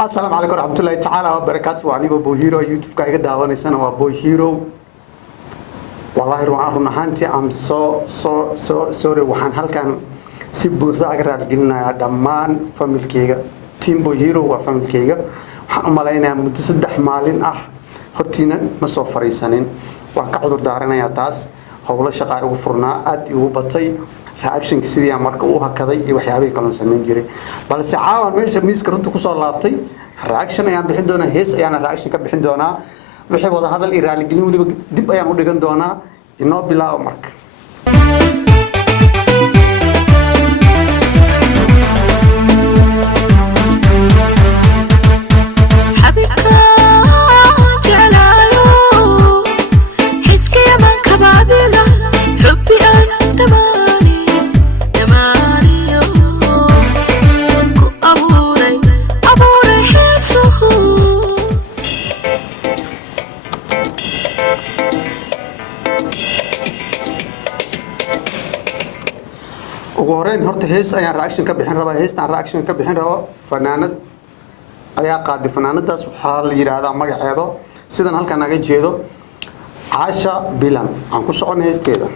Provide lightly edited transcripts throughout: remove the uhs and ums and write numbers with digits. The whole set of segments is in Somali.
السلام عليكم ورحمة الله تعالى وبركاته وعني أبو هيرو يوتيوب كايغا داواني سنة وأبو هيرو والله رون ahaantii am so sorry waxaan halkan si buuxda aga raadgelinayaa dhammaan familkeyga team Boy Hero waa familkeyga waxaan u maleynayaa muddo 3 maalin ah hortiina ma soo fariisanin waan ka cudur daaranayaa taas howlo shaqo ugu furnaa aad ugu batay reaction sidii aan marka u hakaday iyo waxyaabo kale oo sameyn jiray balse caawan meesha miiska runta ku soo laabtay reaction ayaan bixin doonaa hees ayaan reaction ka bixin doonaa wixii wada hadal iyo raali gelin waliba dib ayaan u dhigan doonaa inoo bilaabo marka وقارن هرت هيس أيان رأكشن كبحين ربا هيس تان رأكشن كبحين ربا فنانة أيا قاد فنانة ده سبحان الله هذا ما جحده سيدنا هل كان ناقد جيده عاشا بيلان عنكو سعون هيس كده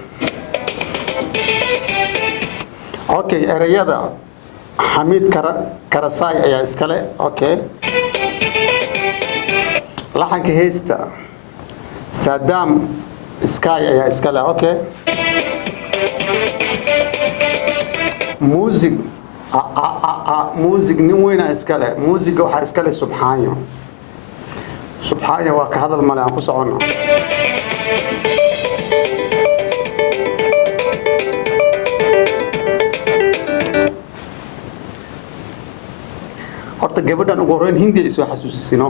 أوكي الرياضة حميد كرساي أيا إسكالي أوكي لحن كهيستا سادام سكاي أيا إسكالي أوكي موسيقى موسيقى نوينا إسكالة موسيقى وح إسكالة سبحانه وكهذا الملأ قصعنا horta gabadhan ugu horeyn hindi isoo xasuusisino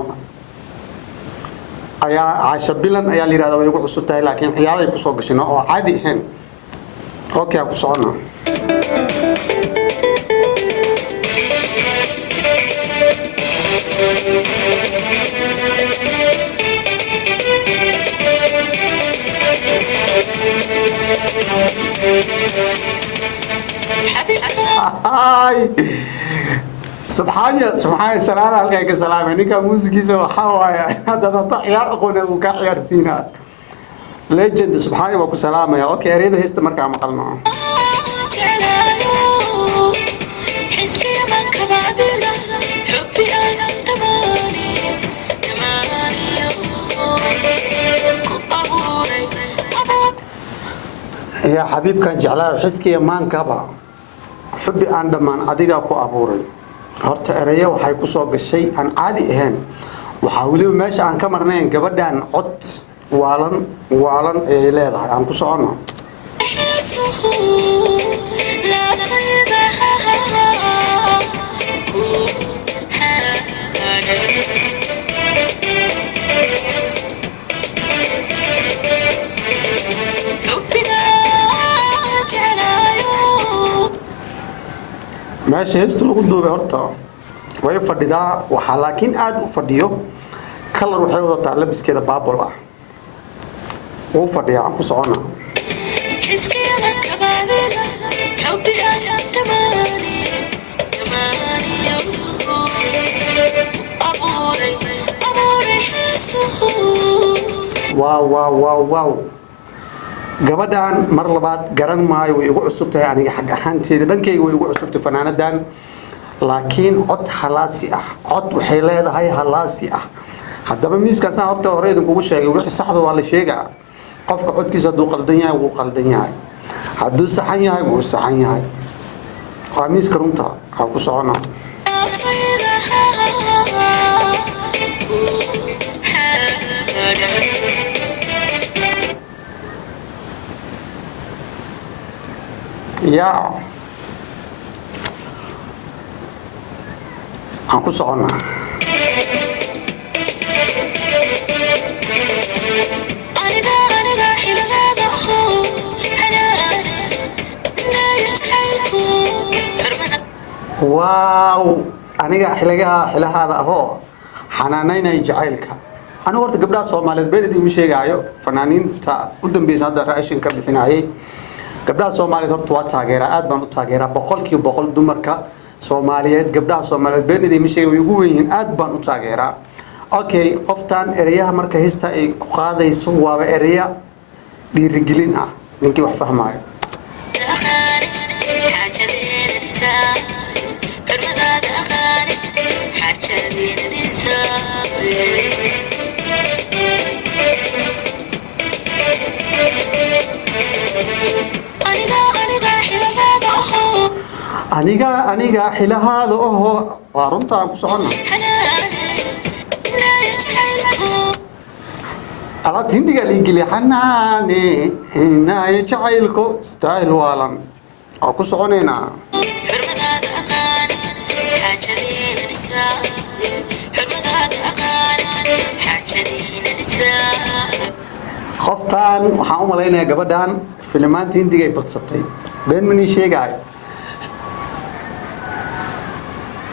ayaa Aisha Bilan ayaa la yiraahdaa way ugu cusub tahay laakiin ciyaaray ku soo gashino oo caadi ahayn okay ku socono سبحان سلام عليك سلام نيكا موسيقى سو حوايا هذا عيار اقونا وكا عيار سينا ليجند سبحان وكو سلام يا اوكي اريد هيست مركا مقلنا يا حبيب كان جعلها حسكي مان كبا حبي أن دمان أديك أكو أبوري هرت أريا وحي كسوق الشيء أن عادي إهان وحاولي ماشي عن كمرنين قبل أن عد والن إلى هذا عن كسوعنا ماشي هست لو دوبه horta way fadhidaa waxa laakiin aad u fadhiyo color waxay wadataa labiskeeda baabul ah oo fadhiya aan ku socona wow gabadhan mar labaad garan maayo way ugu cusub tahay aniga xaq ahaanteeda dhankayga way ugu cusubtay fanaanadan laakiin cod halaasi ah cod waxay leedahay halaasi ah hadaba miiskaas aan horta hore idin kugu sheegay wixii saxda waa la sheegaa qofka codkiisa haduu qaldan yahay wuu qaldan yahay haduu saxan yahay wuu saxan yahay waa miiska runta ha ku socona يا aku soalnya واو aniga xilahada aho xanaanaynay jacaylka aniga horta gabdhaha Soomaaliyeed beedid ima sheegayo fanaaniinta u dambeysay hadda raashin ka bixinayay gabdhaha Soomaaliyeed horta waa taageera aad baan u taageeraa boqolkiiba boqol dumarka Soomaaliyeed gabdhaha Soomaaliyeed beenidii mishay way ugu weyn aad baan u taageeraa okay qoftan ereyaha marka heesta ay ku qaadayso waa ereya dhiirigelin ah ninkii wax fahmaayo aniga xilahaada oo waarunta ku socona ala tindiga liigili xanaane inay jacaylko style waalan oo ku soconayna qoftaan waxaan u malaynayaa gabadhan filmaanta hindiga ay badsatay been mani sheegay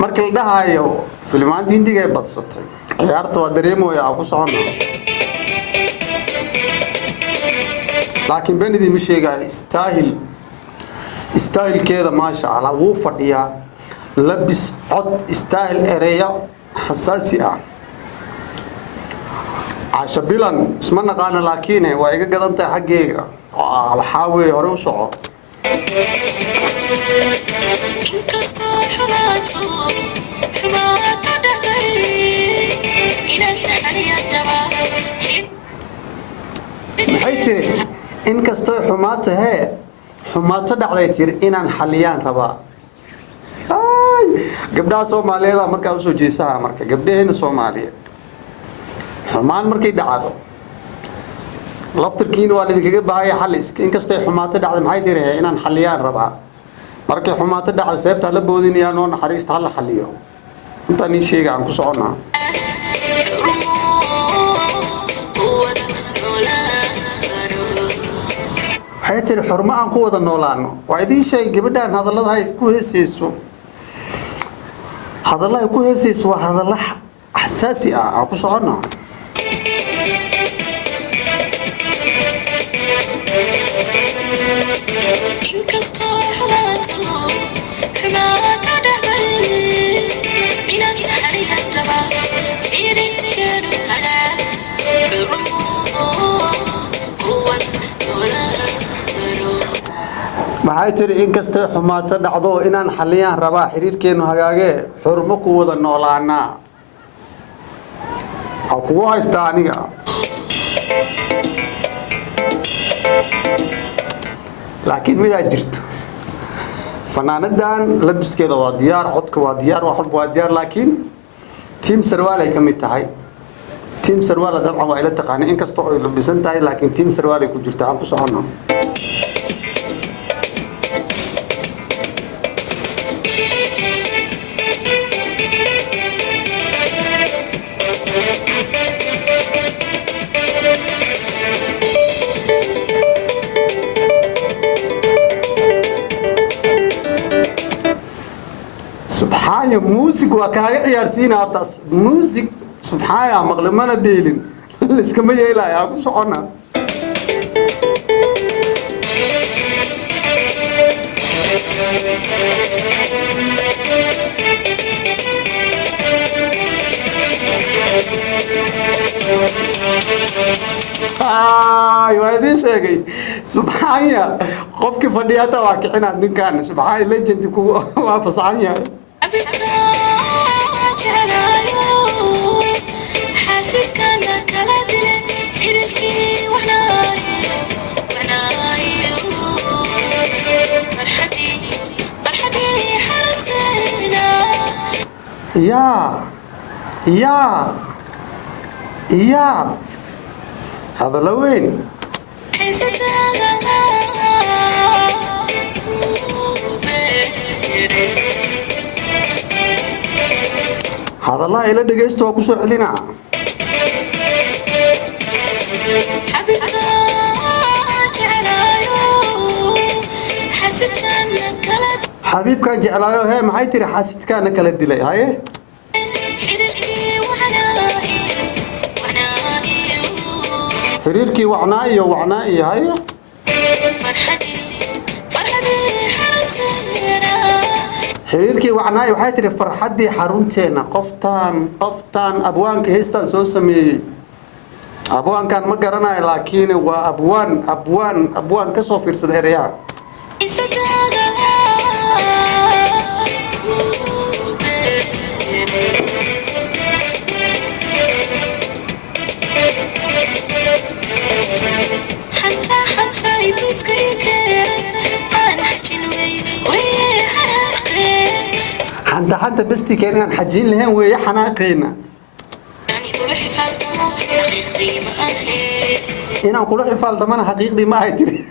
marka la dhahayo filmaanta hindiga ay badsatay ciyaarta waa dareemoyaa ku socona laakiin beenidii ma sheegay style keeda maasha Allah wuu fadhiyaa labis cod style ereya xasaasi ah عاش بيلان اسمنا قانا لكنه وإيجا قدنت حقيقة الحاوي هروسه حيث إن كستوي حماته هي حماته دعيتير إن حليان ربا قبلها سوماليا لا مركب سوجيسها مركب قبلها هنا سوماليا xumaan markay dhacdo laftirkiina waa lidinkaga baahaya xalis in kastoo xumaato dhacdo maxay tiraahay inaan xaliyaan rabaa markay xumaato dhacdo seefta la boodinaya noo naxariista hal xaliyo intaan in sheega aan ku soconaa waxay tiri xurmo aan ku wada noolaano waa idin sheeg gabadhan hadallada ay ku heesayso waa hadalla xasaasi ah aan ku soconaa maxay tiri in kasta xumaato dhacdo inaan xaliyaan rabaa xiriirkeenu hagaage xurmo ku wada noolaana oo kugu haysta aniga laakiin midaa jirto fanaanadan labiskeeda waa diyaar codka waa diyaar wax walba waa diyaar laakiin team sarwaal ay kamid tahay team sarwaal dabcan waa ila taqaan in kasta oo ay labisan tahay laakiin team sarwaal ay ku jirta aan ku socono سبحان موسيقى وكاغا عيارسين هرتاس موسيقى سبحان مقلمنا ديلين لسكما يلا يا ku socona وهذه شيء سبحان قفك فدياتا واكعنا ninkan سبحان legend ku waafaqsan yahay يا هذا لوين هذا الله إلى دقيقة وكسو علينا حبيب كان جعلايو هي ما هي تري حاسد كان كلا دلي هاي حريركي وعناي هاي xiriirkii wacnaay waxay tiri farxadii xarunteena qoftaan abwaanka heestan soo sameeyay abwaankan ma garanayo laakiin waa abwaan ka soo fiirsada ereyaha حتى بستي كان حاجين لهن ويا حناقينا هنا نقول حفال ضمان حقيقي ما هي تري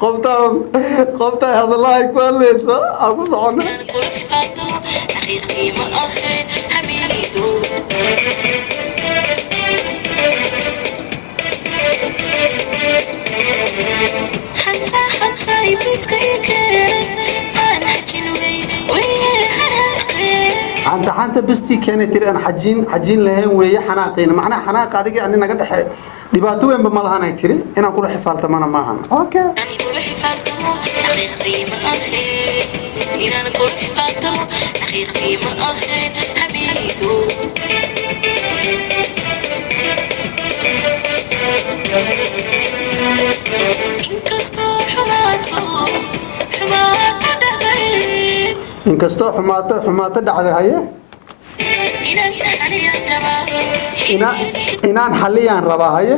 قمت هذا الله يكون لسه أقول صعنا حتى يبسك حتى بستي كانت تري أنا حجين لهن ويا حناقين معنا حناق هذيك أنا نقدر دباتو وين بمالها نايتري أنا أقول حفال تمانا معنا أوكي أنا أقول حفال تمو حقيقي ما أهين أنا أقول حفال تمو حقيقي ما أهين حبيبو inkastoo xumaato dhacday haye inaan xaliyaan rabaa haye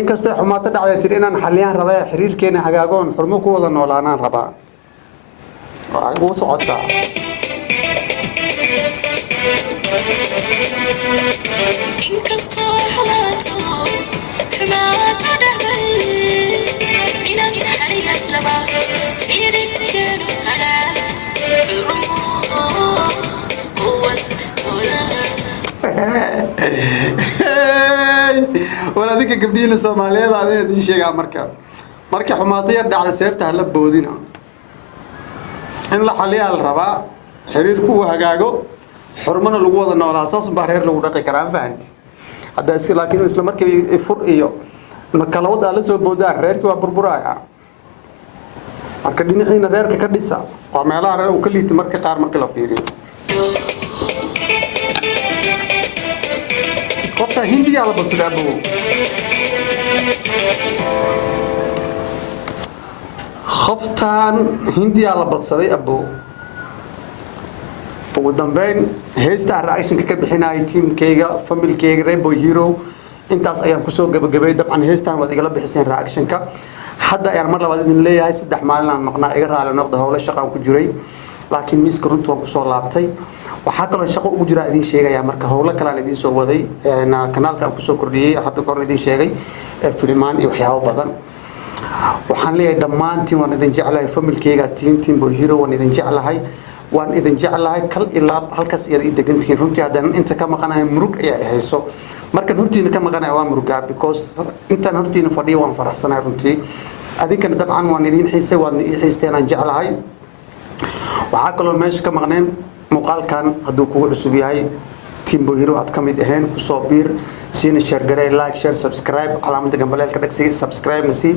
inkastoo xumaato dhacday tiri inaan xaliyaan rabaa xiriirkeena hagaagoon xurmo ku wada noolaanaan rabaa waa ugu socotaa inkastoo xumaato ولا ذيك قبلين الصومالية هذه دي شيء مركب حماطية دعنا سيفتها لبودينا إن لا حليها الرباء حرير قوة هجاجو حرمنا الوضع إنه على أساس بحرير لو دقيق كلام فهمت هذا الشيء لكن إسلام مركب يفرق إياه نكالود على سو بودار ريرك وبربرايا markadina xiina reerka ka dhisa waa meelaha reer uu ka liito marka qaar marka la fiiriyo qofta hindiya la basdaabo khaftan hindiya la badsaday abo ugu dambeyn heesta reaction ka bixinay teamkayga familkayga Rainbow Hero intaas ayaan ku soo gabagabay dabcan heestan wad igala bixiseen reaction-ka hadda ayaan mar labaad idin leeyahay 3 maalin aan maqnaa iga raali noqdo hawlo shaqo aan ku jiray laakiin miiska runtu waan ku soo laabtay waxa kale oo shaqo ugu jira idin sheegaya marka hawlo kale aan idin soo waday kanaalka aan ku soo kordhiyay hadda koor idin sheegay filimaan iyo waxyaabo badan waxaan leeyahay dhammaantiin waan idin jeclahay familkayga Rainbow Hero waan idin jeclahay waan idin jeclahay kal ilaa halkaas iyada degantiin runtii hadan inta ka maqanahay murug ayaa hayso marka hortiina ka maqanahay waa muruga because inta hortiina fadhiyo waan faraxsanahay runtii adinkana dabcan waan idin xiisay waan idin xiisteen aan jeclahay waxa kale oo meesha ka maqneen muuqaalkan haduu kugu cusub yahay Rainbow Hero aad kamid aheen ku soo biir siina share garay like share subscribe calaamada gambaleelka dhagsi subscribe nasi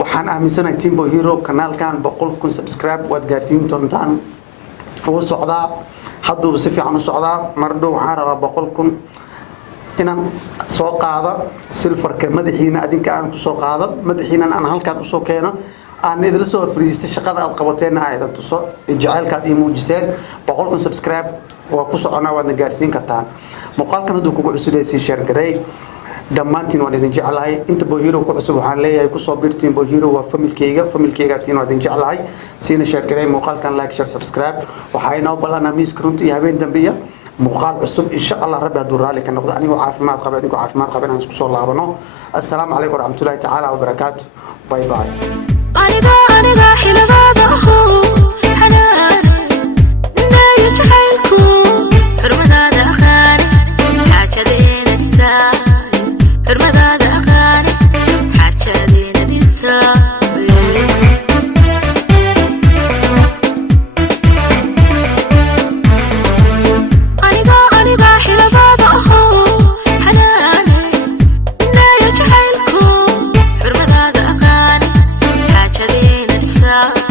waxaan aaminsanahay Rainbow Hero kanaalkan 100,000 subscribe waad gaarsiin doontaan oo socda haduu si fiican u socda mardhow waxaan rabaa 100,000 inaan soo qaado silfarka madaxiina adinka aan ku soo qaado madaxiina aan halkaan u soo keeno aan idin soo fariistay shaqada aad qabateen aydan tuso jaceelka aad muujiseen 100,000 subscribe waa ku soconaa waad gaarsiin kartaan muuqaalkan haduu kugu cusubeysi share garay dhammaantiin waan idin jeclahay inta Rainbow Hero ku cusub waxaan leeyahay ku soo biirtiin Rainbow Hero waa familkayga tiin waan idin jeclahay siina share garay muuqaalkan like share subscribe waxay noo balana miiska runtii habeen dambiya muuqaal cusub insha Allah rabbi haduu raali ka noqdo anigu caafimaad qaba idinku caafimaad qaba inaan isku soo laabano assalaamu calaykum waraxmatullaahi tacaala wa barakaatuh bye bye aniga xiladaada xanaan naayo jacaylku xurmadaada aqaan xaajadeena disaa xurmadaada aqaan xaajadeena disaa aniga xiladaada xanaan ذا